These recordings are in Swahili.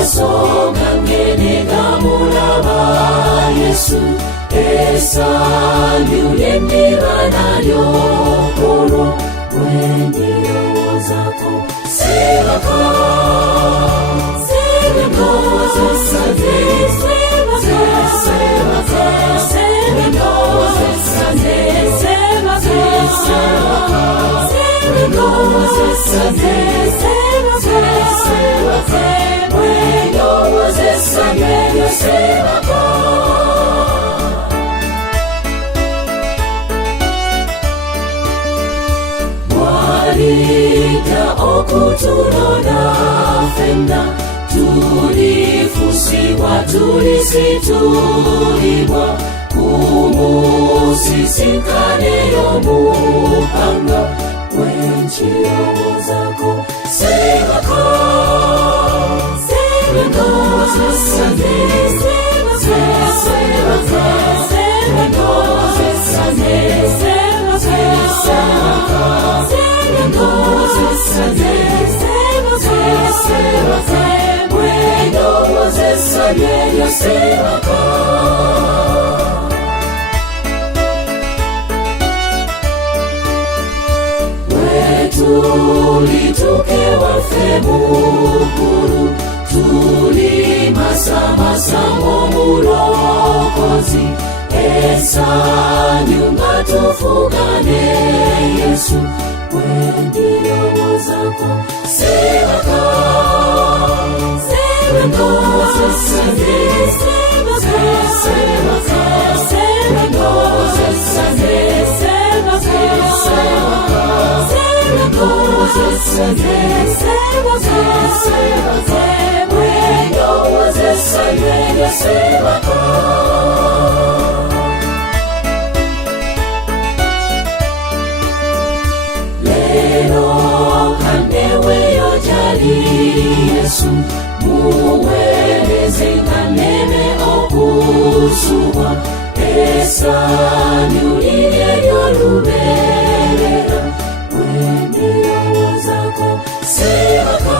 wasonga ngene gamulaba Yesu esanyulemira nayo olwo bwendirowozako sebaka Walita okutulona fenna tulifusiwa tulisitulibwa kumusisinkanayo mupanga wenchirowozako sebaka tulitukewa femukuru tulimasamasango mulokozi esanyuma tufugane Yesu wendirowozako sebaka lero kaneweyo jali Yesu muweleze nganene okusuwa esanyulilyo luberera wendirowozako sebaka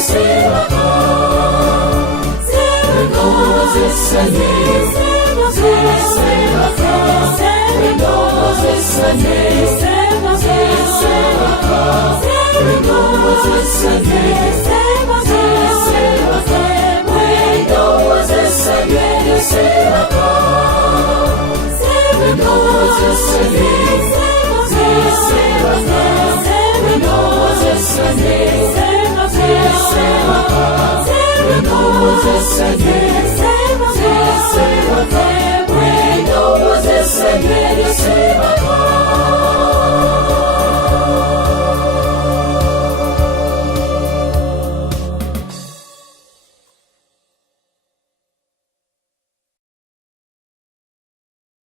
Sebaka